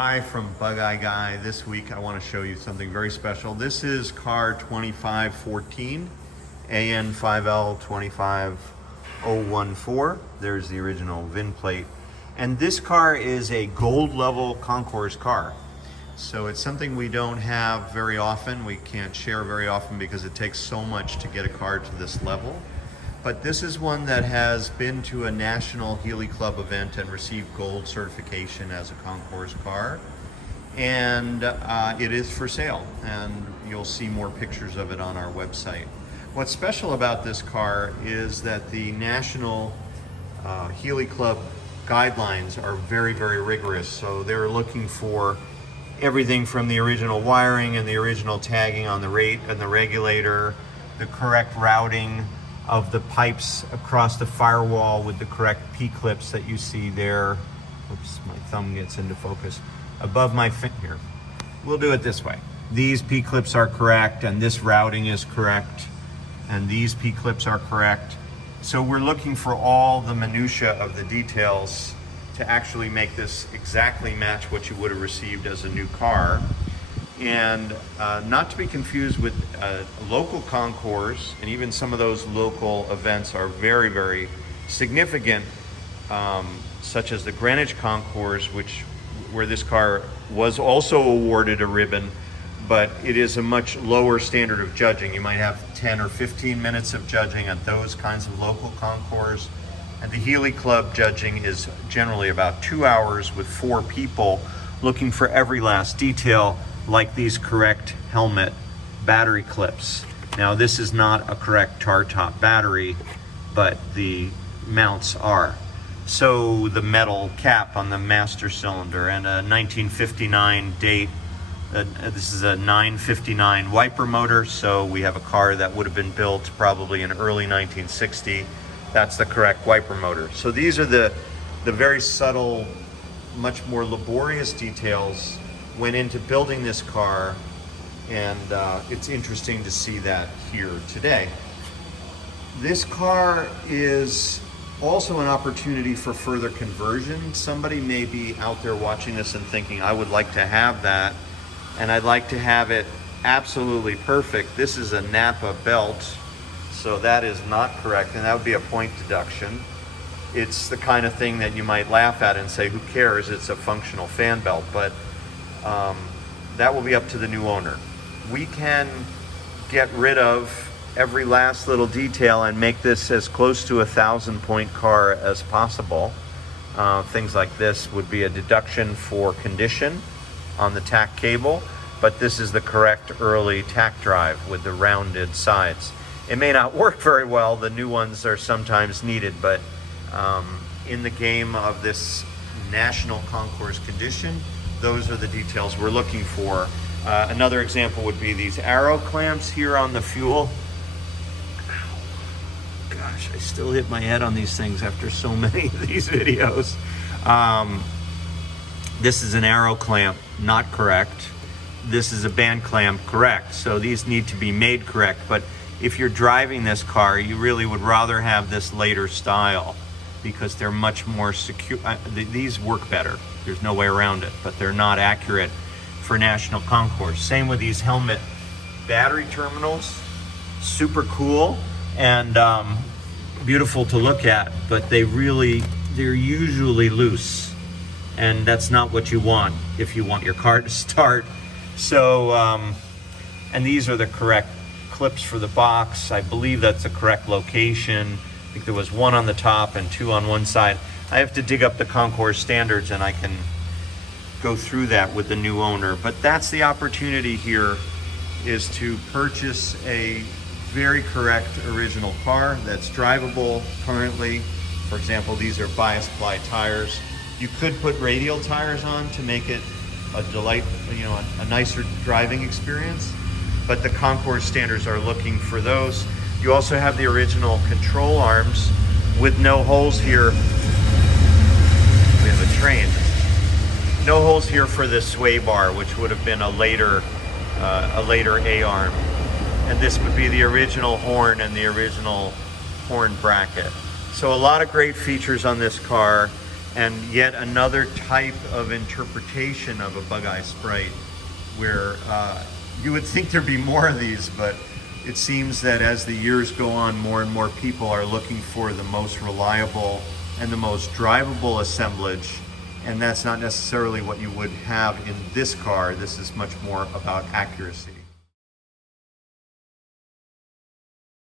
Hi from Bugeye Guy. This week I want to show you something very special. This is car 2514, AN5L25014. There's the original VIN plate. And this car is a gold level concours car. So it's something we don't have very often. We can't share very often because it takes so much to get a car to this level. But this is one that has been to a national Healy Club event and received gold certification as a concours car. And it is for sale, and you'll see more pictures of it on our website. What's special about this car is that the national Healy Club guidelines are very, very rigorous. So they're looking for everything from the original wiring and the original tagging on the rate and the regulator, the correct routing of the pipes across the firewall with the correct P-clips that you see there. Oops, my thumb gets into focus. Above my finger. We'll do it this way. These P-clips are correct, and this routing is correct, and these P-clips are correct. So we're looking for all the minutia of the details to actually make this exactly match what you would have received as a new car. And not to be confused with local concours, and even some of those local events are very, very significant, such as the Greenwich Concours, where this car was also awarded a ribbon, but it is a much lower standard of judging. You might have 10 or 15 minutes of judging at those kinds of local concours. And the Healy Club judging is generally about 2 hours with 4 people looking for every last detail, like these correct helmet battery clips. Now this is not a correct tar top battery, but the mounts are. So the metal cap on the master cylinder and a 1959 date, this is a 959 wiper motor, so we have a car that would have been built probably in early 1960. That's the correct wiper motor. So these are the very subtle, much more laborious details went into building this car, and it's interesting to see that here today. This car is also an opportunity for further conversion. Somebody may be out there watching this and thinking, I would like to have that, and I'd like to have it absolutely perfect. This is a Napa belt, so that is not correct, and that would be a point deduction. It's the kind of thing that you might laugh at and say, who cares, it's a functional fan belt, but that will be up to the new owner. We can get rid of every last little detail and make this as close to a 1,000-point car as possible. Things like this would be a deduction for condition on the tack cable, but this is the correct early tack drive with the rounded sides. It may not work very well, the new ones are sometimes needed, but in the game of this national concours condition, those are the details we're looking for. Another example would be these arrow clamps here on the fuel. Ow. Gosh, I still hit my head on these things after so many of these videos. This is an arrow clamp, not correct. This is a band clamp, correct. So these need to be made correct, but if you're driving this car, you really would rather have this later style because they're much more secure. These work better. There's no way around it, but they're not accurate for national concours. Same with these helmet battery terminals. Super cool and beautiful to look at, but they're usually loose, and that's not what you want if you want your car to start. So, and these are the correct clips for the box. I believe that's the correct location. I think there was 1 on the top and 2 on one side. I have to dig up the concours standards and I can go through that with the new owner. But that's the opportunity here, is to purchase a very correct original car that's drivable currently. For example, these are bias ply tires. You could put radial tires on to make it a delight, a nicer driving experience, but the concours standards are looking for those. You also have the original control arms with no holes here. We have a train. No holes here for the sway bar, which would have been a later A-arm. And this would be the original horn and the original horn bracket. So a lot of great features on this car, And yet another type of interpretation of a Bugeye Sprite where you would think there'd be more of these, but it seems that as the years go on, more and more people are looking for the most reliable and the most drivable assemblage, and that's not necessarily what you would have in this car. This is much more about accuracy.